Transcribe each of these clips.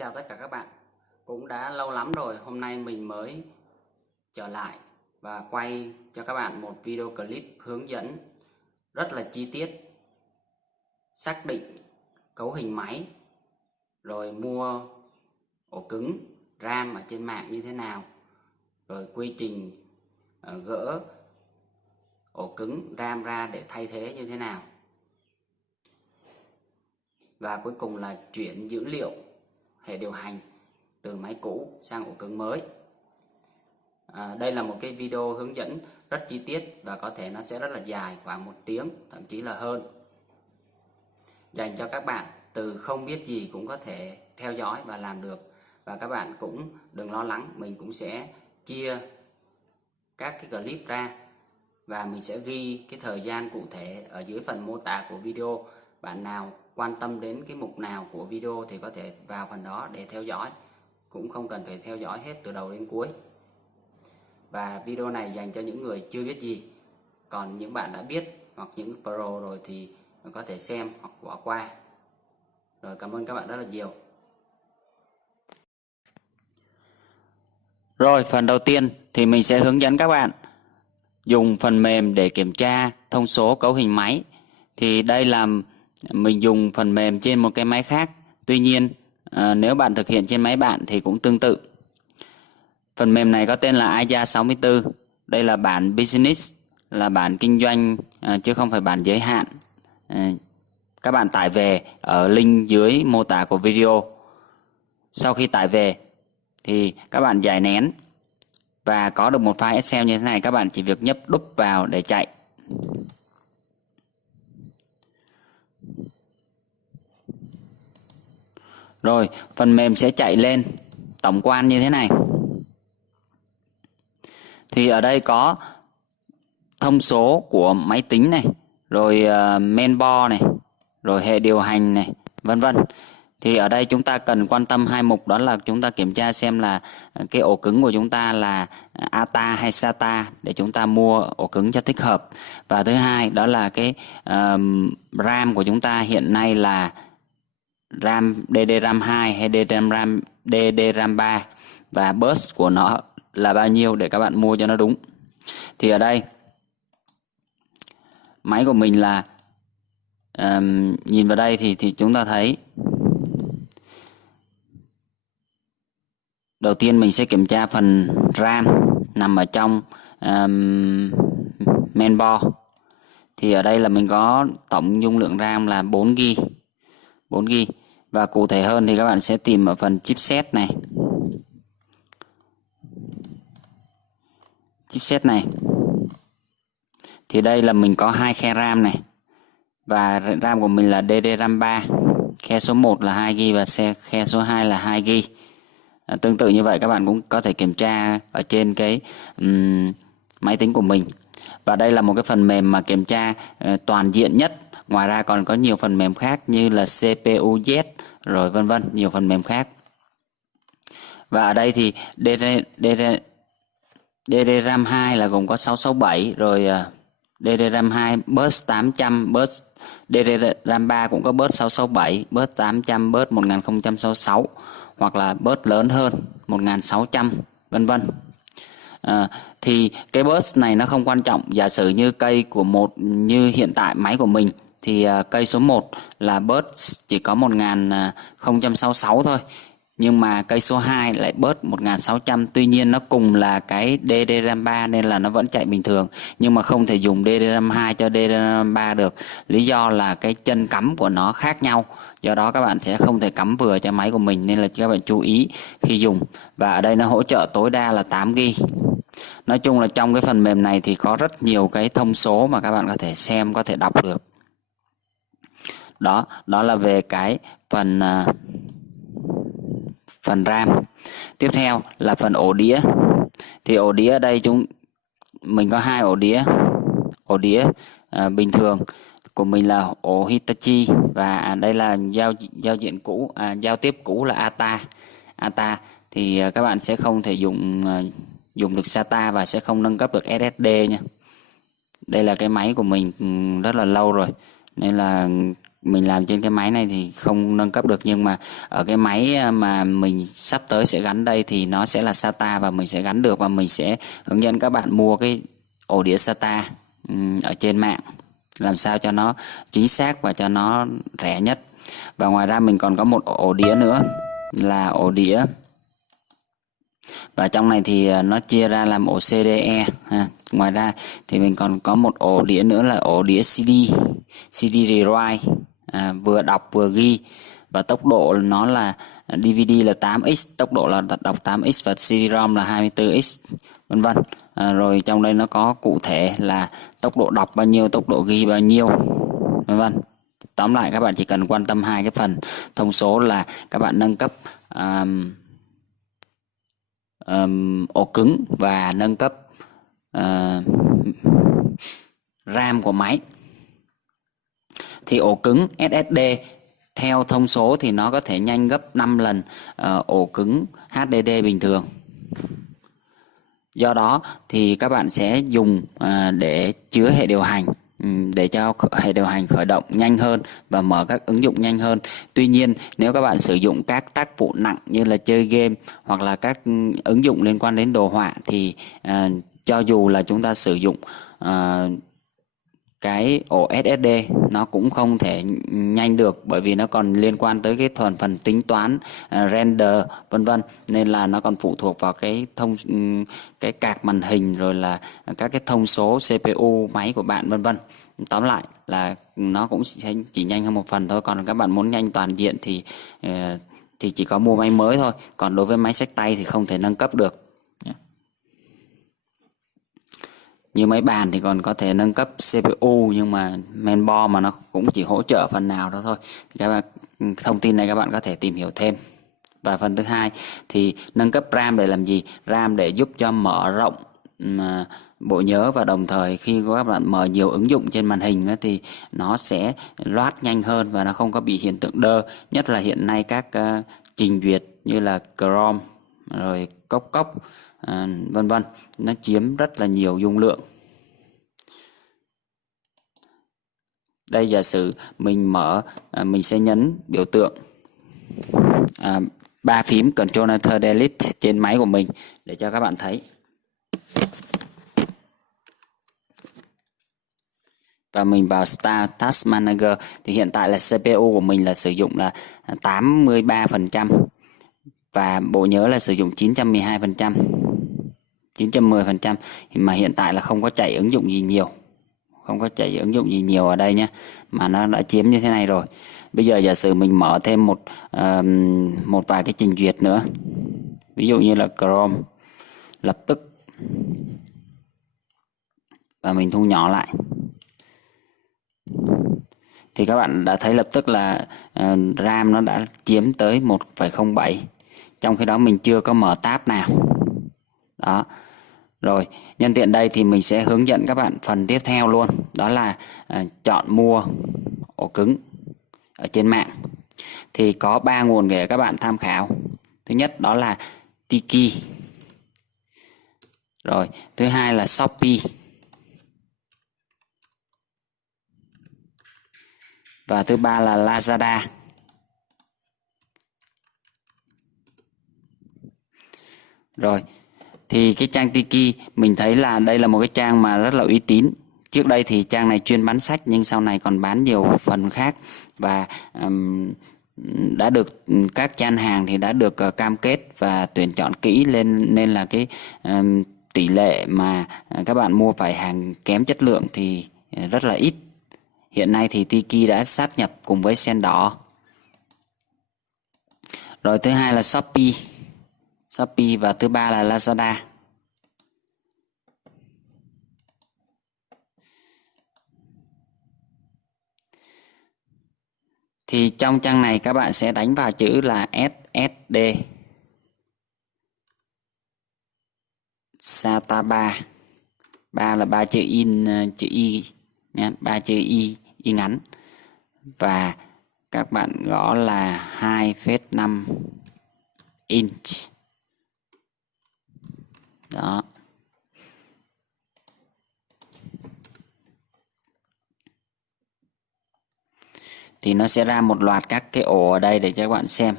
chào tất cả các bạn. Cũng đã lâu lắm rồi, hôm nay mình mới trở lại và quay cho các bạn một video clip hướng dẫn rất là chi tiết, xác định cấu hình máy, rồi mua ổ cứng RAM ở trên mạng như thế nào, rồi quy trình gỡ ổ cứng RAM ra để thay thế như thế nào, và cuối cùng là chuyển dữ liệu hệ điều hành từ máy cũ sang ổ cứng mới. Đây là một cái video hướng dẫn rất chi tiết và có thể nó sẽ rất là dài, khoảng 1 tiếng thậm chí là hơn, dành cho các bạn từ không biết gì cũng có thể theo dõi và làm được. Và các bạn cũng đừng lo lắng, mình cũng sẽ chia các cái clip ra và mình sẽ ghi cái thời gian cụ thể ở dưới phần mô tả của video. Bạn nào quan tâm đến cái mục nào của video thì có thể vào phần đó để theo dõi, cũng không cần phải theo dõi hết từ đầu đến cuối. Và video này dành cho những người chưa biết gì, còn những bạn đã biết hoặc những pro rồi thì có thể xem hoặc bỏ qua. Rồi, cảm ơn các bạn rất là nhiều. Rồi, phần đầu tiên thì mình sẽ hướng dẫn các bạn dùng phần mềm để kiểm tra thông số cấu hình máy. Thì đây là mình dùng phần mềm trên một cái máy khác. Tuy nhiên nếu bạn thực hiện trên máy bạn thì cũng tương tự. Phần mềm này có tên là AIDA 64. Đây là bản business, là bản kinh doanh chứ không phải bản giới hạn. Các bạn tải về ở link dưới mô tả của video. Sau khi tải về thì các bạn giải nén và có được một file Excel như thế này. Các bạn chỉ việc nhấp đúp vào để chạy. Rồi, phần mềm sẽ chạy lên tổng quan như thế này. Thì ở đây có thông số của máy tính này, rồi mainboard này, rồi hệ điều hành này, vân vân. Thì ở đây chúng ta cần quan tâm hai mục, đó là chúng ta kiểm tra xem là cái ổ cứng của chúng ta là ATA hay SATA để chúng ta mua ổ cứng cho thích hợp. Và thứ hai đó là cái RAM của chúng ta hiện nay là RAM DDRAM 2 hay DDRAM 3 và bus của nó là bao nhiêu để các bạn mua cho nó đúng. Thì ở đây máy của mình là nhìn vào đây thì chúng ta thấy đầu tiên mình sẽ kiểm tra phần RAM nằm ở trong mainboard. Thì ở đây là mình có tổng dung lượng RAM là 4GB. Và cụ thể hơn thì các bạn sẽ tìm ở phần chipset này. Thì đây là mình có 2 khe RAM này. Và RAM của mình là DDRAM 3. Khe số 1 là 2GB và khe số 2 là 2GB. Tương tự như vậy các bạn cũng có thể kiểm tra ở trên cái máy tính của mình. Và đây là một cái phần mềm mà kiểm tra toàn diện nhất. Ngoài ra còn có nhiều phần mềm khác như là CPU-Z rồi vân vân, nhiều phần mềm khác. Và ở đây thì DDRAM 2 là gồm có 667, rồi DDRAM 2 bus 800, bus DDRAM 3 cũng có bus 667, bus 800, bus 1066 hoặc là bus lớn hơn 1600 vân vân. Thì cái bus này nó không quan trọng. Giả sử như cây của như hiện tại máy của mình thì cây số 1 là bus chỉ có 1066 thôi. Nhưng mà cây số 2 lại bớt 1600. Tuy nhiên nó cùng là cái DDRAM 3 nên là nó vẫn chạy bình thường. Nhưng mà không thể dùng DDRAM 2 cho DDRAM 3 được. Lý do là cái chân cắm của nó khác nhau. Do đó các bạn sẽ không thể cắm vừa cho máy của mình. Nên là các bạn chú ý khi dùng. Và ở đây nó hỗ trợ tối đa là 8GB. Nói chung là trong cái phần mềm này thì có rất nhiều cái thông số mà các bạn có thể xem, có thể đọc được. Đó là về cái phần RAM. Tiếp theo là phần ổ đĩa. Thì ổ đĩa ở đây mình có 2 ổ đĩa. Ổ đĩa bình thường của mình là ổ Hitachi, và đây là giao diện cũ, giao tiếp cũ là ATA. Thì các bạn sẽ không thể dùng được SATA và sẽ không nâng cấp được SSD nha. Đây là cái máy của mình rất là lâu rồi nên là mình làm trên cái máy này thì không nâng cấp được, nhưng mà ở cái máy mà mình sắp tới sẽ gắn đây thì nó sẽ là SATA và mình sẽ gắn được, và mình sẽ hướng dẫn các bạn mua cái ổ đĩa SATA ở trên mạng làm sao cho nó chính xác và cho nó rẻ nhất. Và ngoài ra mình còn có một ổ đĩa nữa là ổ đĩa, và trong này thì nó chia ra làm ổ CDE ha. Ngoài ra thì mình còn có một ổ đĩa nữa là ổ đĩa CD rewrite, vừa đọc vừa ghi, và tốc độ nó là DVD là 8x, tốc độ là đọc 8x, và CD-ROM là 24x, vân vân. Rồi trong đây nó có cụ thể là tốc độ đọc bao nhiêu, tốc độ ghi bao nhiêu, vân vân. Tóm lại các bạn chỉ cần quan tâm hai cái phần thông số là các bạn nâng cấp ổ cứng và nâng cấp RAM của máy. Thì ổ cứng SSD theo thông số thì nó có thể nhanh gấp 5 lần ổ cứng HDD bình thường. Do đó thì các bạn sẽ dùng để chứa hệ điều hành, để cho hệ điều hành khởi động nhanh hơn và mở các ứng dụng nhanh hơn. Tuy nhiên nếu các bạn sử dụng các tác vụ nặng như là chơi game hoặc là các ứng dụng liên quan đến đồ họa thì cho dù là chúng ta sử dụng cái ổ SSD nó cũng không thể nhanh được, bởi vì nó còn liên quan tới cái phần tính toán, render vân vân, nên là nó còn phụ thuộc vào cái card màn hình, rồi là các cái thông số CPU máy của bạn vân vân. Tóm lại là nó cũng sẽ chỉ nhanh hơn một phần thôi. Còn các bạn muốn nhanh toàn diện thì chỉ có mua máy mới thôi. Còn đối với máy xách tay thì không thể nâng cấp được. Như máy bàn thì còn có thể nâng cấp CPU, nhưng mà mainboard mà nó cũng chỉ hỗ trợ phần nào đó thôi. Thì các bạn, thông tin này các bạn có thể tìm hiểu thêm. Và phần thứ hai thì nâng cấp RAM để làm gì? RAM để giúp cho mở rộng bộ nhớ, và đồng thời khi các bạn mở nhiều ứng dụng trên màn hình thì nó sẽ loát nhanh hơn và nó không có bị hiện tượng đơ. Nhất là hiện nay các trình duyệt như là Chrome, rồi Cốc, vân vân, nó chiếm rất là nhiều dung lượng. Đây giả sử mình mở, mình sẽ nhấn biểu tượng 3 phím Ctrl Alt Delete trên máy của mình để cho các bạn thấy. Và mình vào Start Task Manager thì hiện tại là CPU của mình là sử dụng là 83% và bộ nhớ là sử dụng 912%, 910%, mà hiện tại là không có chạy ứng dụng gì nhiều. Không có chạy ứng dụng gì nhiều ở đây nhé, mà nó đã chiếm như thế này rồi. Bây giờ giả sử mình mở thêm một vài cái trình duyệt nữa, ví dụ như là Chrome, lập tức và mình thu nhỏ lại thì các bạn đã thấy lập tức là RAM nó đã chiếm tới 1,07, trong khi đó mình chưa có mở tab nào. Đó. Rồi, nhân tiện đây thì mình sẽ hướng dẫn các bạn phần tiếp theo luôn, đó là chọn mua ổ cứng ở trên mạng. Thì có 3 nguồn để các bạn tham khảo. Thứ nhất đó là Tiki. Rồi, thứ hai là Shopee. Và thứ ba là Lazada. Rồi, thì cái trang Tiki mình thấy là đây là một cái trang mà rất là uy tín. Trước đây thì trang này chuyên bán sách, nhưng sau này còn bán nhiều phần khác, và đã được các gian hàng thì đã được cam kết và tuyển chọn kỹ lên, nên là cái tỷ lệ mà các bạn mua phải hàng kém chất lượng thì rất là ít. Hiện nay thì Tiki đã sát nhập cùng với Sen Đỏ. Rồi thứ hai là Shopee và thứ ba là Lazada. Thì trong trang này các bạn sẽ đánh vào chữ là SSD SATA 3. 3 là 3 chữ in, chữ Y nhé, 3 chữ Y ngắn. Và các bạn gõ là 2,5 inch. Đó. thì nó sẽ ra một loạt các cái ổ ở đây để cho các bạn xem,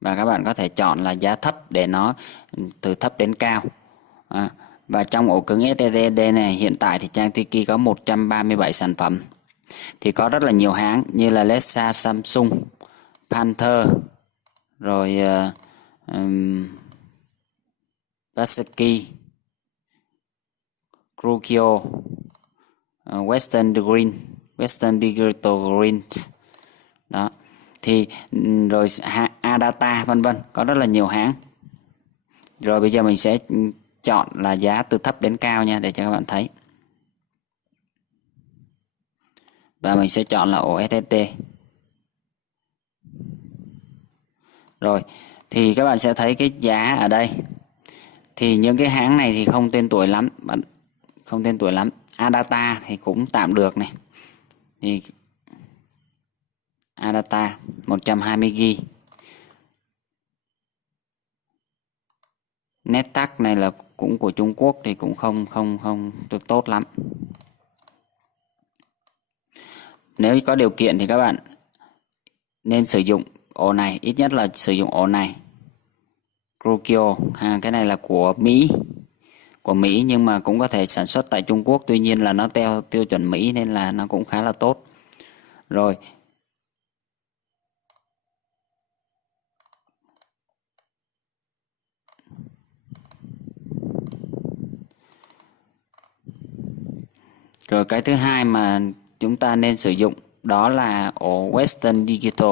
và các bạn có thể chọn là giá thấp để nó từ thấp đến cao. Và trong ổ cứng SSD này hiện tại thì Trang Tiki có 137 sản phẩm, thì có rất là nhiều hãng như là Lexus, Samsung, Panther, rồi Vaseki, Krukio, Western Digital Green đó, thì rồi Adata vân vân, có rất là nhiều hãng. Rồi bây giờ mình sẽ chọn là giá từ thấp đến cao nha, để cho các bạn thấy. Và mình sẽ chọn là ổ SSD. Rồi thì các bạn sẽ thấy cái giá ở đây. Thì những cái hãng này thì không tên tuổi lắm, không tên tuổi lắm. Adata thì cũng tạm được này. Thì Adata 120GB. Netac này là cũng của Trung Quốc thì cũng không được tốt lắm. Nếu có điều kiện thì các bạn nên sử dụng ổ này, ít nhất là sử dụng ổ này. Krukio, cái này là của Mỹ nhưng mà cũng có thể sản xuất tại Trung Quốc, tuy nhiên là nó theo tiêu chuẩn Mỹ nên là nó cũng khá là tốt. Rồi cái thứ hai mà chúng ta nên sử dụng đó là ổ Western Digital.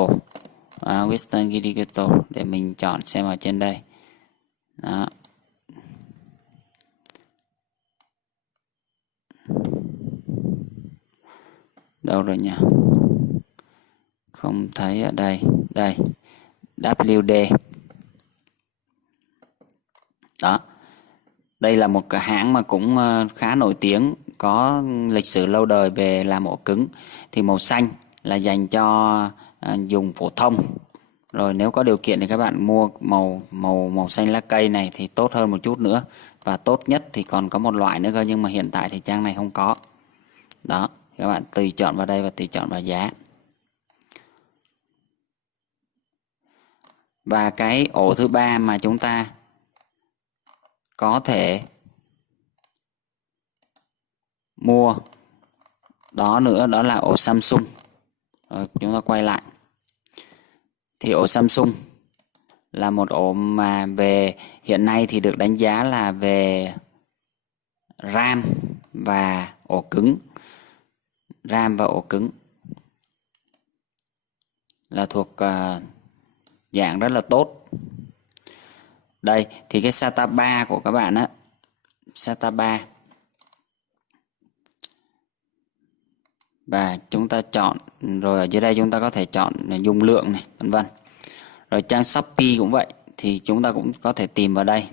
Western Digital để mình chọn xem ở trên đây. Đó. Đâu rồi nhỉ? Không thấy ở đây. Đây. WD. Đó. Đây là một cái hãng mà cũng khá nổi tiếng, có lịch sử lâu đời về làm ổ cứng. Thì màu xanh là dành cho dùng phổ thông. Rồi nếu có điều kiện thì các bạn mua màu xanh lá cây này thì tốt hơn một chút nữa. Và tốt nhất thì còn có một loại nữa cơ, nhưng mà hiện tại thì trang này không có. Đó, các bạn tùy chọn vào đây và tùy chọn vào giá. Và cái ổ thứ ba mà chúng ta có thể mua đó nữa, đó là ổ Samsung. Rồi chúng ta quay lại. Thì ổ Samsung là một ổ mà về hiện nay thì được đánh giá là về RAM và ổ cứng. RAM và ổ cứng là thuộc dạng rất là tốt. Đây thì cái SATA 3 của các bạn á, SATA 3. Và chúng ta chọn, rồi ở dưới đây chúng ta có thể chọn dung lượng này, vân vân. Rồi trang Shopee cũng vậy, thì chúng ta cũng có thể tìm vào đây.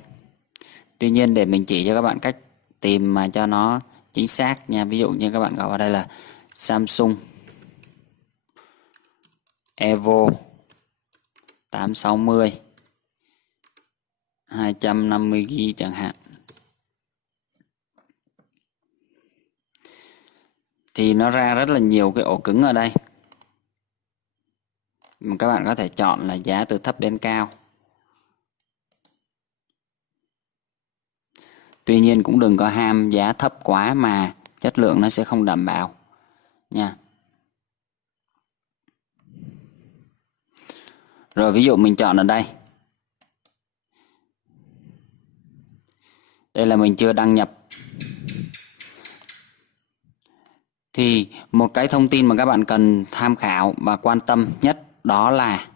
Tuy nhiên để mình chỉ cho các bạn cách tìm mà cho nó chính xác nha. Ví dụ như các bạn gọi vào đây là Samsung Evo 860 250GB chẳng hạn. Thì nó ra rất là nhiều cái ổ cứng ở đây. Mà các bạn có thể chọn là giá từ thấp đến cao. Tuy nhiên cũng đừng có ham giá thấp quá mà chất lượng nó sẽ không đảm bảo nha. Rồi ví dụ mình chọn ở đây. Đây là mình chưa đăng nhập. Thì một cái thông tin mà các bạn cần tham khảo và quan tâm nhất đó là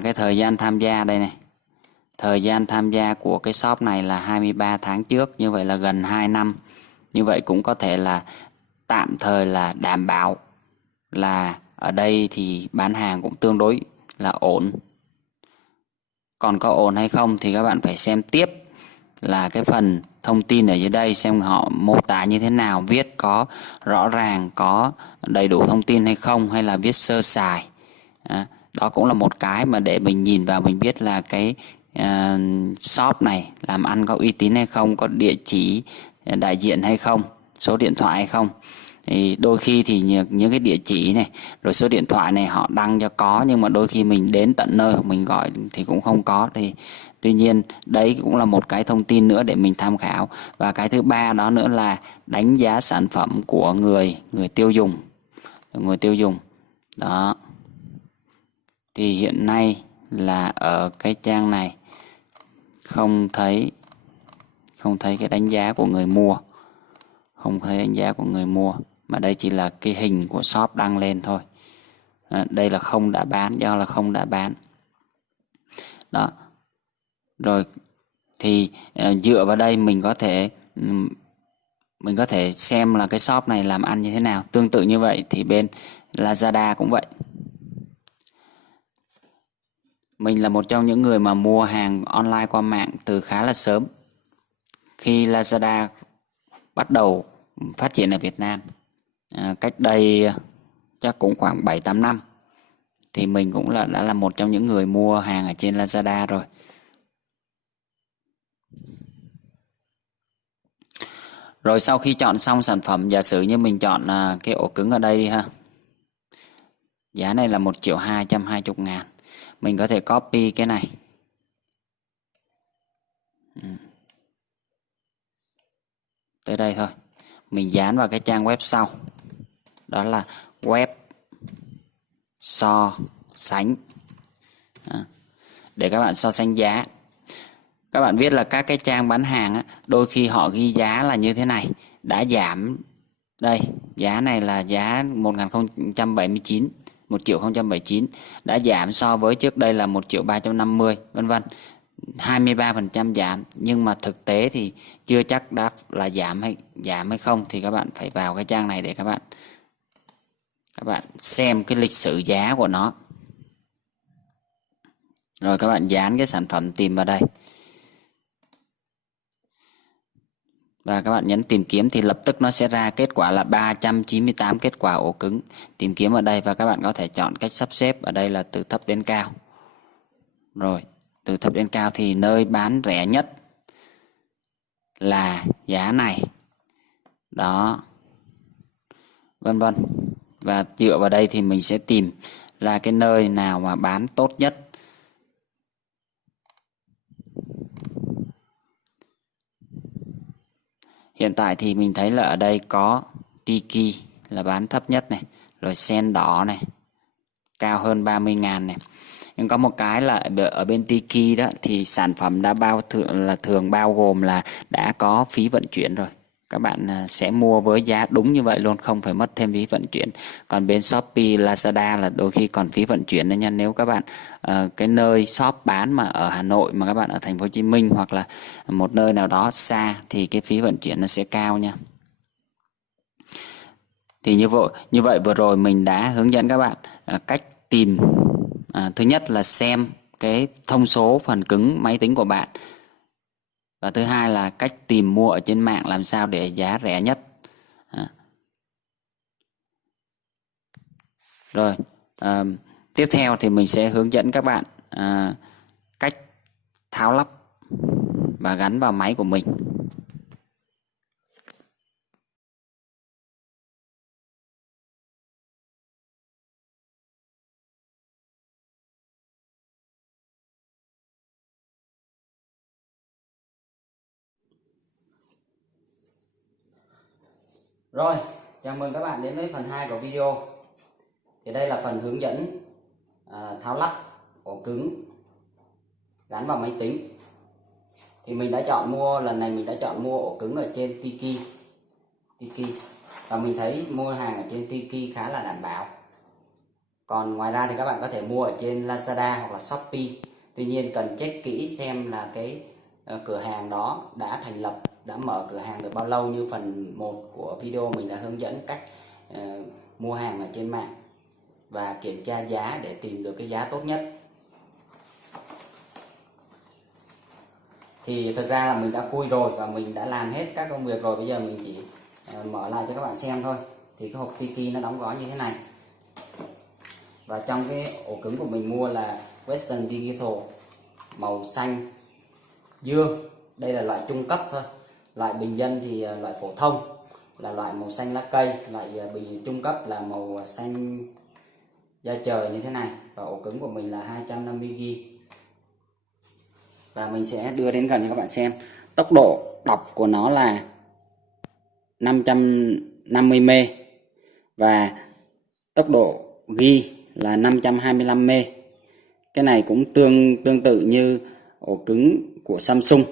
cái thời gian tham gia đây này. Thời gian tham gia của cái shop này là 23 tháng trước, như vậy là gần 2 năm. Như vậy cũng có thể là tạm thời là đảm bảo là ở đây thì bán hàng cũng tương đối là ổn. Còn có ổn hay không thì các bạn phải xem tiếp là cái phần thông tin ở dưới đây, xem họ mô tả như thế nào, viết có rõ ràng, có đầy đủ thông tin hay không, hay là viết sơ sài. Đó cũng là một cái mà để mình nhìn vào mình biết là cái shop này làm ăn có uy tín hay không, có địa chỉ đại diện hay không, số điện thoại hay không. Thì đôi khi thì những cái địa chỉ này rồi số điện thoại này họ đăng cho có, nhưng mà đôi khi mình đến tận nơi mình gọi thì cũng không có. Thì tuy nhiên đấy cũng là một cái thông tin nữa để mình tham khảo. Và cái thứ ba đó nữa là đánh giá sản phẩm của người tiêu dùng. Người tiêu dùng đó, thì hiện nay là ở cái trang này không thấy cái đánh giá của người mua, không thấy đánh giá của người mua, mà đây chỉ là cái hình của shop đăng lên thôi. Đây là không đã bán, do là không đã bán đó. Rồi thì dựa vào đây mình có thể xem là cái shop này làm ăn như thế nào. Tương tự như vậy thì bên Lazada cũng vậy. Mình là một trong những người mà mua hàng online qua mạng từ khá là sớm, khi Lazada bắt đầu phát triển ở Việt Nam, cách đây chắc cũng khoảng 7-8 năm, thì mình cũng đã là một trong những người mua hàng ở trên Lazada rồi. Rồi sau khi chọn xong sản phẩm, giả sử như mình chọn cái ổ cứng ở đây đi ha. Giá này là 1.220.000. Mình có thể copy cái này. Tới đây thôi. Mình dán vào cái trang web sau. Đó là web so sánh. Để các bạn so sánh giá. Các bạn biết là các cái trang bán hàng đôi khi họ ghi giá là như thế này, đã giảm. Đây, giá này là giá 1.079, 1.079, đã giảm so với trước đây là 1.350, vân vân. 23% giảm, nhưng mà thực tế thì chưa chắc đã là giảm hay không, thì các bạn phải vào cái trang này để các bạn xem cái lịch sử giá của nó. Rồi các bạn dán cái sản phẩm tìm vào đây. Và các bạn nhấn tìm kiếm thì lập tức nó sẽ ra kết quả là 398 kết quả ổ cứng. Tìm kiếm ở đây và các bạn có thể chọn cách sắp xếp ở đây là từ thấp đến cao. Rồi, từ thấp đến cao thì nơi bán rẻ nhất là giá này. Đó. Vân vân. Và dựa vào đây thì mình sẽ tìm ra cái nơi nào mà bán tốt nhất. Hiện tại thì mình thấy là ở đây có Tiki là bán thấp nhất này, rồi sen đỏ này, cao hơn 30.000 này. Nhưng có một cái là ở bên Tiki đó thì sản phẩm đã thường bao gồm là đã có phí vận chuyển rồi. Các bạn sẽ mua với giá đúng như vậy luôn, không phải mất thêm phí vận chuyển. Còn bên Shopee, Lazada là đôi khi còn phí vận chuyển đấy nha. Nếu các bạn cái nơi shop bán mà ở Hà Nội mà các bạn ở thành phố Hồ Chí Minh hoặc là một nơi nào đó xa thì cái phí vận chuyển nó sẽ cao nha. Thì như vậy vừa rồi mình đã hướng dẫn các bạn cách tìm. Thứ nhất là xem cái thông số phần cứng máy tính của bạn. Và thứ hai là cách tìm mua ở trên mạng làm sao để giá rẻ nhất. Rồi, tiếp theo thì mình sẽ hướng dẫn các bạn cách tháo lắp và gắn vào máy của mình. Rồi, chào mừng các bạn đến với phần 2 của video. Thì đây là phần hướng dẫn tháo lắp ổ cứng gắn vào máy tính. Thì mình đã lần này mình đã chọn mua ổ cứng ở trên Tiki. Và mình thấy mua hàng ở trên Tiki khá là đảm bảo. Còn ngoài ra thì các bạn có thể mua ở trên Lazada hoặc là Shopee. Tuy nhiên cần check kỹ xem là cái cửa hàng đó đã thành lập, đã mở cửa hàng được bao lâu, như phần 1 của video mình đã hướng dẫn cách mua hàng ở trên mạng và kiểm tra giá để tìm được cái giá tốt nhất. Thì thực ra là mình đã khui rồi và mình đã làm hết các công việc rồi, bây giờ mình chỉ mở lại cho các bạn xem thôi. Thì cái hộp Tiki nó đóng gói như thế này. Và trong cái ổ cứng của mình mua là Western Digital màu xanh dương. Đây là loại trung cấp thôi. Loại bình dân thì loại phổ thông. là loại màu xanh lá cây, loại bì trung cấp là màu xanh da trời như thế này, và ổ cứng của mình là 250GB. Và mình sẽ đưa đến gần cho các bạn xem. Tốc độ đọc của nó là 550M và tốc độ ghi là 525M. Cái này cũng tương tự như ổ cứng của Samsung.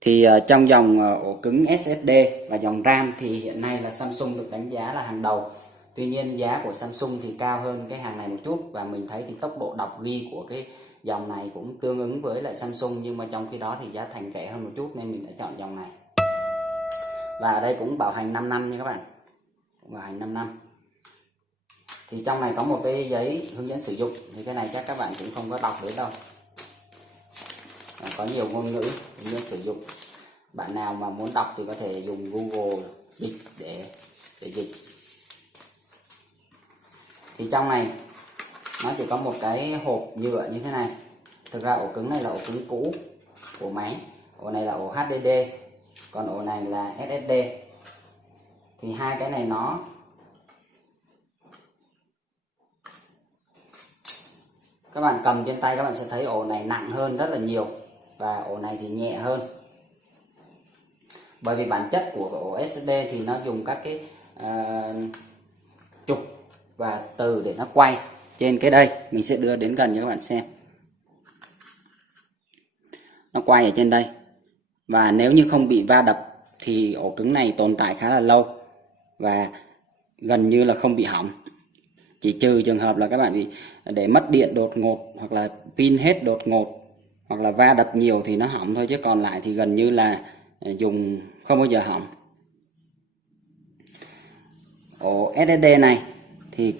Thì trong dòng ổ cứng SSD và dòng RAM thì hiện nay là Samsung được đánh giá là hàng đầu. Tuy nhiên giá của Samsung thì cao hơn cái hàng này một chút, và mình thấy thì tốc độ đọc ghi của cái dòng này cũng tương ứng với lại Samsung, nhưng mà trong khi đó thì giá thành rẻ hơn một chút nên mình đã chọn dòng này. Và ở đây cũng bảo hành 5 năm nha các bạn, bảo hành 5 năm. Thì trong này có một cái giấy hướng dẫn sử dụng, thì cái này chắc các bạn cũng không có đọc được đâu, có nhiều ngôn ngữ hướng dẫn sử dụng. Bạn nào mà muốn đọc thì có thể dùng Google dịch để dịch. Thì trong này nó chỉ có một cái hộp nhựa như thế này. Thực ra ổ cứng này là ổ cứng cũ của máy, ổ này là ổ HDD, còn ổ này là SSD. Thì hai cái này nó các bạn cầm trên tay các bạn sẽ thấy ổ này nặng hơn rất là nhiều, và ổ này thì nhẹ hơn. Bởi vì bản chất của ổ SSD thì nó dùng các cái trục và từ để nó quay. Trên cái đây mình sẽ đưa đến gần cho các bạn xem. Nó quay ở trên đây, và nếu như không bị va đập thì ổ cứng này tồn tại khá là lâu và gần như là không bị hỏng. Chỉ trừ trường hợp là các bạn bị để mất điện đột ngột, hoặc là pin hết đột ngột, hoặc là va đập nhiều thì nó hỏng thôi, chứ còn lại thì gần như là dùng không bao giờ hỏng. Ổ SSD này thì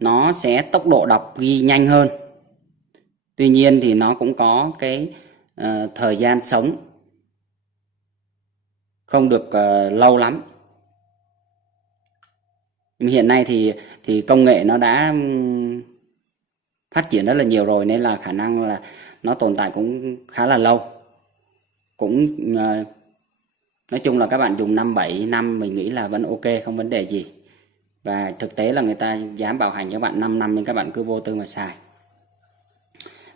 nó sẽ tốc độ đọc ghi nhanh hơn. Tuy nhiên thì nó cũng có cái thời gian sống không được lâu lắm. Hiện nay thì công nghệ nó đã phát triển rất là nhiều rồi, nên là khả năng là nó tồn tại cũng khá là lâu. Cũng nói chung là các bạn dùng 5-7 năm mình nghĩ là vẫn ok, không vấn đề gì. Và thực tế là người ta dám bảo hành cho các bạn 5 năm nên các bạn cứ vô tư mà xài.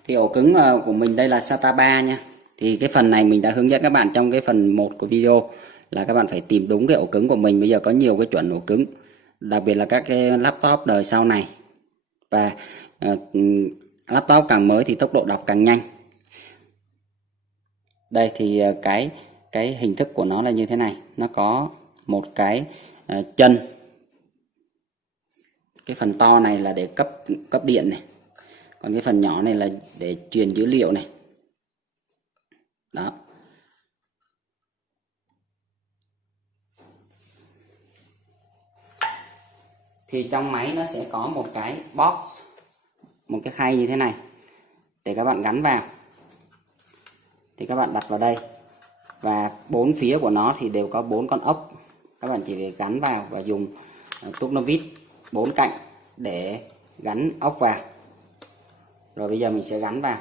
Thì ổ cứng của mình đây là SATA 3 nha. Thì cái phần này mình đã hướng dẫn các bạn trong cái phần 1 của video, là các bạn phải tìm đúng cái ổ cứng của mình. Bây giờ có nhiều cái chuẩn ổ cứng, đặc biệt là các cái laptop đời sau này. Và laptop càng mới thì tốc độ đọc càng nhanh. Đây thì cái hình thức của nó là như thế này. Nó có một cái chân. Cái phần to này là để cấp điện này. Còn cái phần nhỏ này là để truyền dữ liệu này. Đó. Thì trong máy nó sẽ có một cái box, một cái khay như thế này để các bạn gắn vào. Thì các bạn đặt vào đây, và bốn phía của nó thì đều có 4 con ốc. Các bạn chỉ việc gắn vào và dùng tuốc nơ vít 4 cạnh để gắn ốc vào. Rồi bây giờ mình sẽ gắn vào.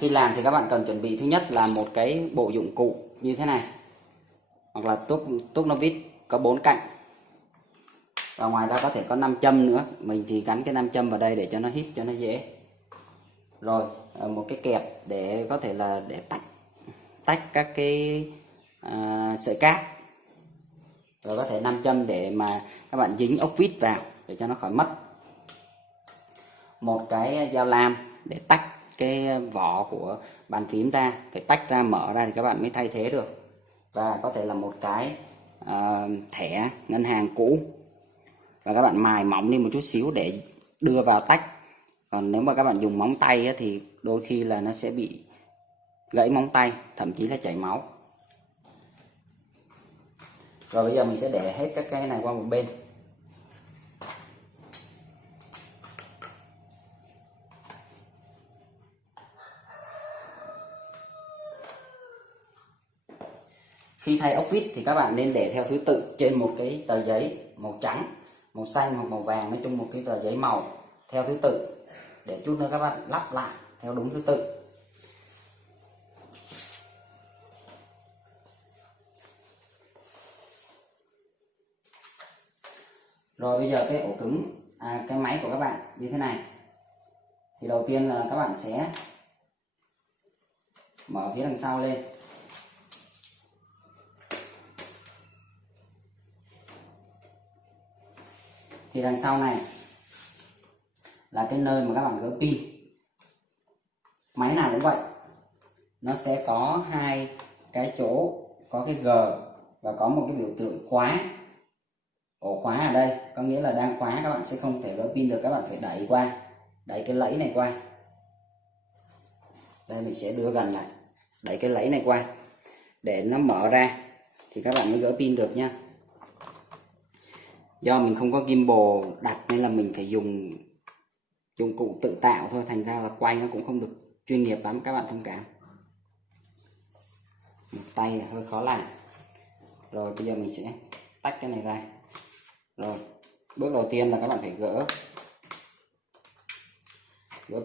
Khi làm thì các bạn cần chuẩn bị thứ nhất là một cái bộ dụng cụ như thế này, hoặc là tuốc nơ vít có 4 cạnh. Và ngoài ra có thể có 5 châm nữa. Mình thì gắn cái 5 châm vào đây để cho nó hít cho nó dễ. Rồi một cái kẹp để có thể là để tách các cái sợi cáp. Rồi có thể 5 châm để mà các bạn dính ốc vít vào để cho nó khỏi mất. Một cái dao lam để tách cái vỏ của bàn phím ra, phải tách ra mở ra thì các bạn mới thay thế được. Và có thể là một cái thẻ ngân hàng cũ, và các bạn mài mỏng đi một chút xíu để đưa vào tách. Còn nếu mà các bạn dùng móng tay thì đôi khi là nó sẽ bị gãy móng tay, thậm chí là chảy máu. Rồi bây giờ mình sẽ để hết các cái này qua một bên. Khi thay ốc vít thì các bạn nên để theo thứ tự trên một cái tờ giấy màu trắng, màu xanh hoặc màu vàng, nói chung một cái tờ giấy màu theo thứ tự, để chút nữa các bạn lắp lại theo đúng thứ tự. Rồi bây giờ cái ổ cứng cái máy của các bạn như thế này. Thì đầu tiên là các bạn sẽ mở phía đằng sau lên. Thì đằng sau này là cái nơi mà các bạn gỡ pin. Máy nào cũng vậy, nó sẽ có hai cái chỗ, có cái G và có một cái biểu tượng khóa. Ổ khóa ở đây có nghĩa là đang khóa, các bạn sẽ không thể gỡ pin được, các bạn phải đẩy qua, đẩy cái lẫy này qua. Đây mình sẽ đưa gần lại, đẩy cái lẫy này qua để nó mở ra thì các bạn mới gỡ pin được nha. Do mình không có gimbal đặt nên là mình phải dùng dụng cụ tự tạo thôi, thành ra là quay nó cũng không được chuyên nghiệp lắm, các bạn thông cảm. Một tay là hơi khó làm. Rồi bây giờ mình sẽ tách cái này ra. Rồi bước đầu tiên là các bạn phải gỡ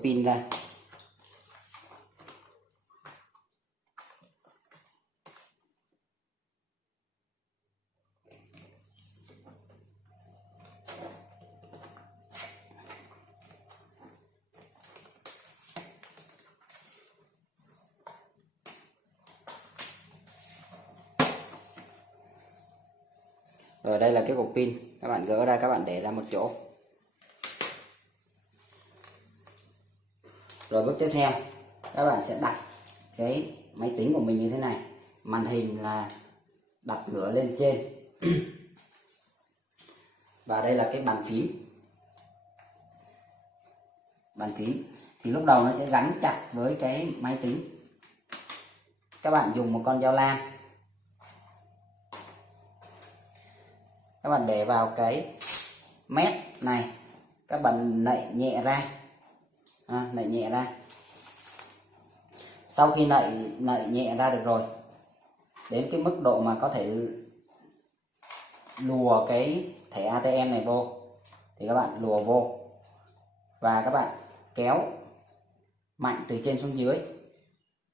pin ra. Rồi đây là cái cục pin, các bạn gỡ ra, các bạn để ra một chỗ. Rồi bước tiếp theo, các bạn sẽ đặt cái máy tính của mình như thế này. Màn hình là đặt ngửa lên trên. Và đây là cái bàn phím. Bàn phím thì lúc đầu nó sẽ gắn chặt với cái máy tính. Các bạn dùng một con dao lam, các bạn để vào cái mép này, các bạn nạy nhẹ ra, nạy nhẹ ra. Sau khi nạy nhẹ ra được rồi, đến cái mức độ mà có thể lùa cái thẻ ATM này vô thì các bạn lùa vô và các bạn kéo mạnh từ trên xuống dưới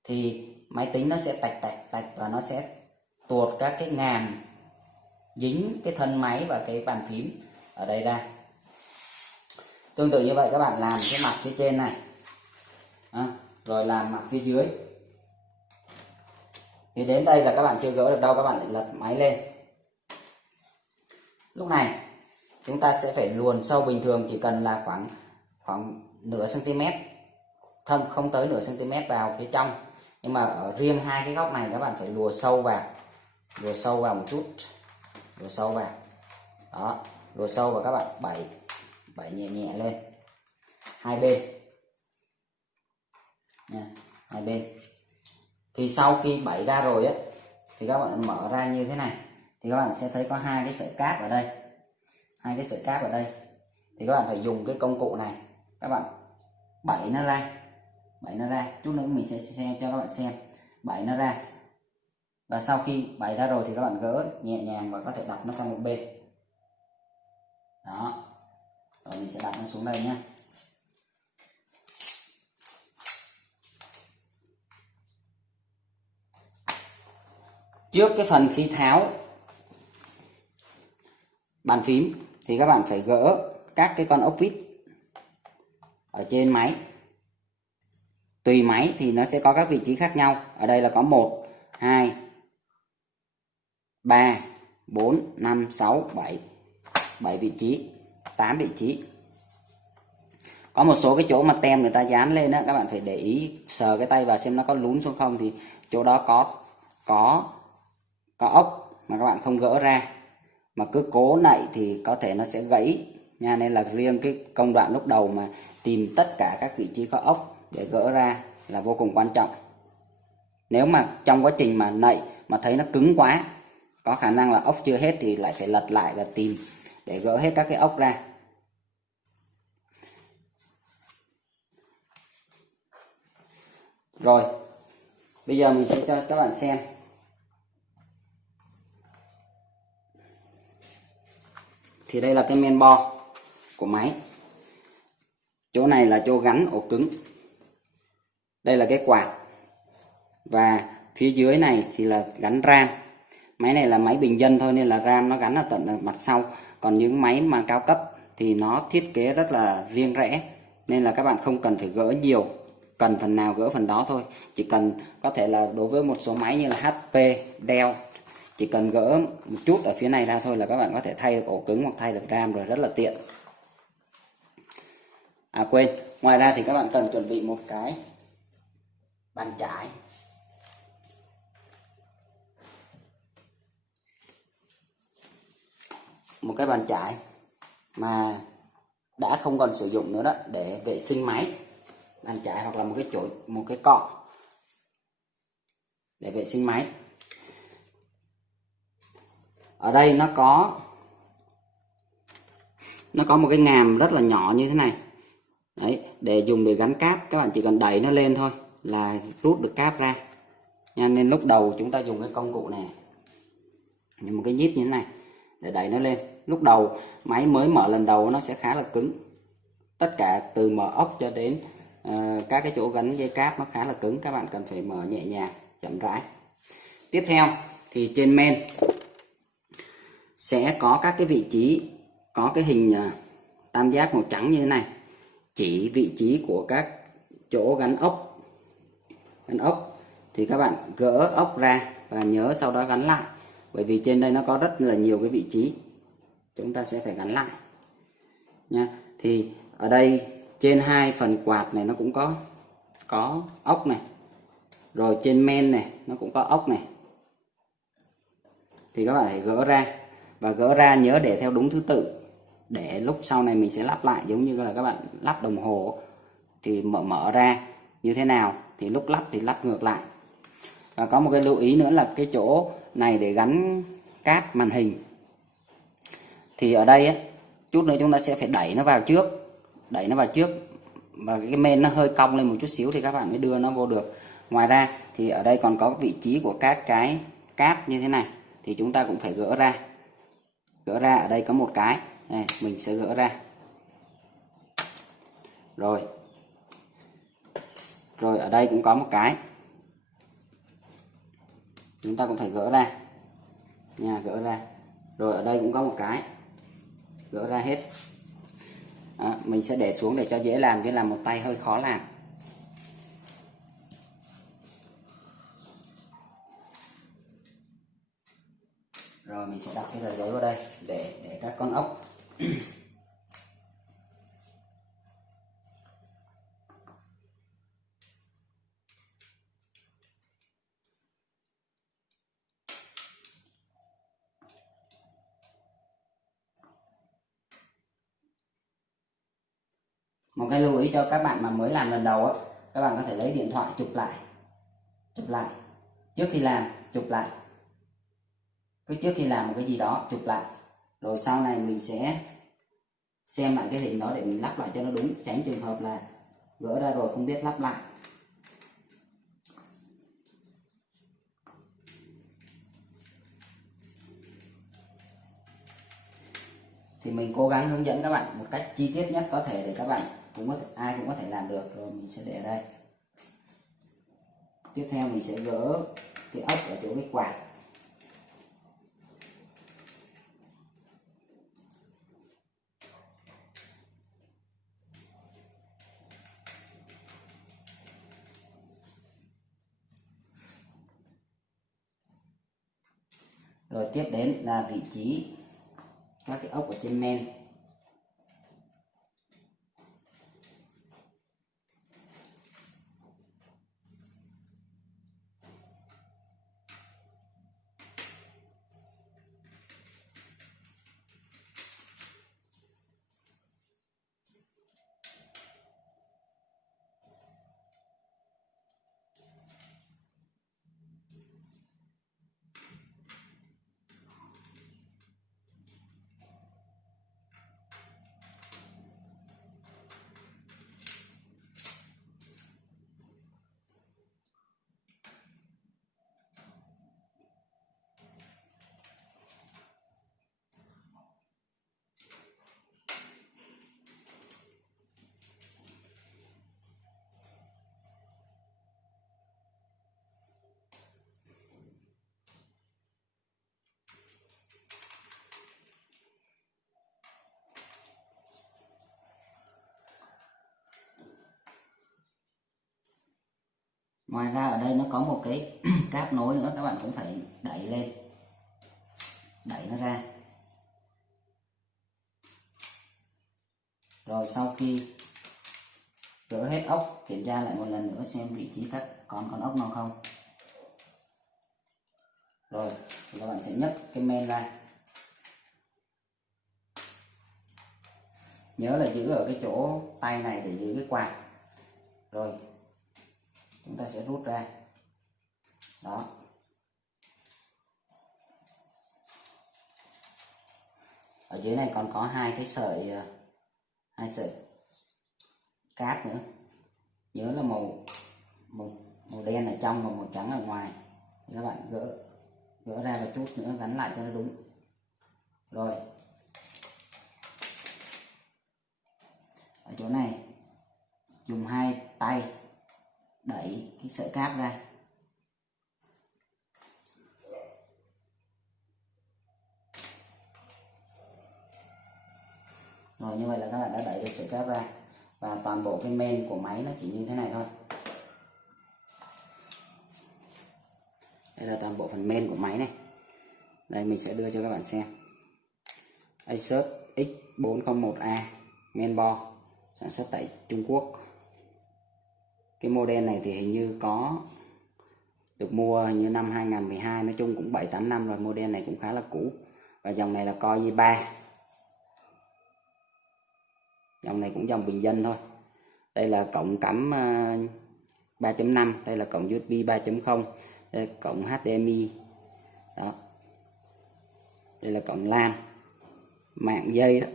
thì máy tính nó sẽ tạch và nó sẽ tuột các cái ngàm dính cái thân máy và cái bàn phím ở đây ra. Tương tự như vậy các bạn làm cái mặt phía trên này, rồi làm mặt phía dưới. Thì đến đây là các bạn chưa gỡ được đâu, các bạn lại lật máy lên. Lúc này chúng ta sẽ phải luồn sâu, bình thường chỉ cần là khoảng nửa cm, thân không tới nửa cm vào phía trong, nhưng mà ở riêng hai cái góc này các bạn phải lùa sâu vào một chút, lùa sâu vào đó, lùa sâu và các bạn bẩy nhẹ nhẹ lên hai bên nha, hai bên. Thì sau khi bẩy ra rồi á thì các bạn mở ra như thế này thì các bạn sẽ thấy có hai cái sợi cáp ở đây, thì các bạn phải dùng cái công cụ này, các bạn bẩy nó ra, chút nữa mình sẽ xem cho các bạn xem, bẩy nó ra. Và sau khi bẩy ra rồi thì các bạn gỡ nhẹ nhàng và có thể đặt nó sang một bên đó. Rồi mình sẽ đặt nó xuống đây nhé. Trước cái phần khi tháo bàn phím thì các bạn phải gỡ các cái con ốc vít ở trên máy. Tùy máy thì nó sẽ có các vị trí khác nhau. Ở đây là có 1, 2, 3, 4, 5, 6, 7 vị trí, 8 vị trí. Có một số cái chỗ mà tem người ta dán lên á, các bạn phải để ý sờ cái tay vào xem nó có lún xuống không, thì chỗ đó có ốc mà các bạn không gỡ ra mà cứ cố nạy thì có thể nó sẽ gãy nha. Nên là riêng cái công đoạn lúc đầu mà tìm tất cả các vị trí có ốc để gỡ ra là vô cùng quan trọng. Nếu mà trong quá trình mà nạy mà thấy nó cứng quá, có khả năng là ốc chưa hết thì lại phải lật lại và tìm để gỡ hết các cái ốc ra. Rồi bây giờ mình sẽ cho các bạn xem. Thì đây là cái main board của máy. Chỗ này là chỗ gắn ổ cứng. Đây là cái quạt. Và phía dưới này thì là gắn RAM. Máy này là máy bình dân thôi nên là RAM nó gắn ở tận mặt sau. Còn những máy mà cao cấp thì nó thiết kế rất là riêng rẽ, nên là các bạn không cần phải gỡ nhiều, cần phần nào gỡ phần đó thôi. Chỉ cần có thể là đối với một số máy như là HP, Dell, chỉ cần gỡ một chút ở phía này ra thôi là các bạn có thể thay được ổ cứng hoặc thay được RAM rồi, rất là tiện. À quên, ngoài ra thì các bạn cần chuẩn bị một cái bàn chải. Một cái bàn chải mà đã không còn sử dụng nữa đó, để vệ sinh máy. Bàn chải hoặc là một cái chổi, một cái cọ để vệ sinh máy. Ở đây nó có một cái ngàm rất là nhỏ như thế này. Đấy, để dùng để gắn cáp, các bạn chỉ cần đẩy nó lên thôi là rút được cáp ra nha. Nên lúc đầu chúng ta dùng cái công cụ này, một cái nhíp như thế này để đẩy nó lên. Lúc đầu máy mới mở lần đầu nó sẽ khá là cứng, tất cả từ mở ốc cho đến các cái chỗ gắn dây cáp nó khá là cứng, các bạn cần phải mở nhẹ nhàng, chậm rãi. Tiếp theo thì trên main sẽ có các cái vị trí, có cái hình tam giác màu trắng như thế này, chỉ vị trí của các chỗ gắn ốc. Thì các bạn gỡ ốc ra và nhớ sau đó gắn lại, bởi vì trên đây nó có rất là nhiều cái vị trí chúng ta sẽ phải gắn lại nha. Thì ở đây trên hai phần quạt này nó cũng có ốc này, rồi trên main này nó cũng có ốc này, thì các bạn phải gỡ ra, và gỡ ra nhớ để theo đúng thứ tự, để lúc sau này mình sẽ lắp lại, giống như là các bạn lắp đồng hồ thì mở ra như thế nào thì lúc lắp thì lắp ngược lại. Và có một cái lưu ý nữa là cái chỗ này để gắn cáp màn hình, thì ở đây ấy, chút nữa chúng ta sẽ phải đẩy nó vào trước, và cái main nó hơi cong lên một chút xíu thì các bạn mới đưa nó vô được. Ngoài ra thì ở đây còn có vị trí của các cái cáp như thế này, thì chúng ta cũng phải gỡ ra. Ở đây có một cái này, mình sẽ gỡ ra. Rồi ở đây cũng có một cái, chúng ta cũng phải gỡ ra nha, gỡ ra. Rồi ở đây cũng có một cái, gỡ ra hết. Đó, mình sẽ để xuống để cho dễ làm, chứ làm một tay hơi khó làm. Rồi mình sẽ đặt cái tờ giấy vào đây để các con ốc. Một cái lưu ý cho các bạn mà mới làm lần đầu á, các bạn có thể lấy điện thoại chụp lại trước khi làm, cứ trước khi làm một cái gì đó chụp lại, rồi sau này mình sẽ xem lại cái hình đó để mình lắp lại cho nó đúng, tránh trường hợp là gỡ ra rồi không biết lắp lại. Thì mình cố gắng hướng dẫn các bạn một cách chi tiết nhất có thể để các bạn ai cũng có thể làm được. Rồi mình sẽ để ở đây. Tiếp theo mình sẽ gỡ cái ốc ở chỗ cái quạt. Rồi tiếp đến là vị trí các cái ốc ở trên main. Ngoài ra ở đây nó có một cái cáp nối nữa, các bạn cũng phải đẩy lên, đẩy nó ra. Rồi sau khi gỡ hết ốc, kiểm tra lại một lần nữa xem vị trí cắt còn con ốc nào không. Rồi thì các bạn sẽ nhấc cái men ra, nhớ là giữ ở cái chỗ tay này để giữ cái quạt. Rồi chúng ta sẽ rút ra. Đó, ở dưới này còn có hai sợi cáp nữa, nhớ là màu đen ở trong và màu trắng ở ngoài. Thì các bạn gỡ ra và chút nữa gắn lại cho nó đúng. Rồi ở chỗ này dùng hai tay đẩy cái sợi cáp ra. Rồi như vậy là các bạn đã đẩy được sợi cáp ra, và toàn bộ cái men của máy nó chỉ như thế này thôi. Đây là toàn bộ phần men của máy này. Đây mình sẽ đưa cho các bạn xem. Asus X401A men bo, sản xuất tại Trung Quốc. Cái model này thì hình như có được mua như năm 2012, nói chung cũng 7-8 năm rồi, model này cũng khá là cũ. Và dòng này là Core i3. Dòng này cũng dòng bình dân thôi. Đây là cổng cắm 3.5, đây là cổng USB 3.0, đây là cổng HDMI. Đó. Đây là cổng LAN, mạng dây đó.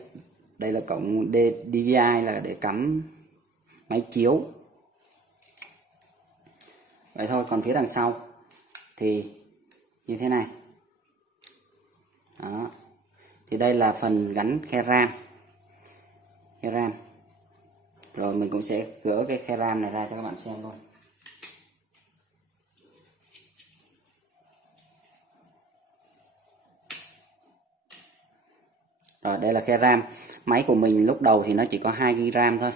Đây là cổng DVI là để cắm máy chiếu. Vậy thôi, còn phía đằng sau thì như thế này. Đó. Thì đây là phần gắn khe RAM. Rồi mình cũng sẽ gỡ cái khe RAM này ra cho các bạn xem luôn. Rồi đây là khe RAM. Máy của mình lúc đầu thì nó chỉ có 2 GB RAM thôi,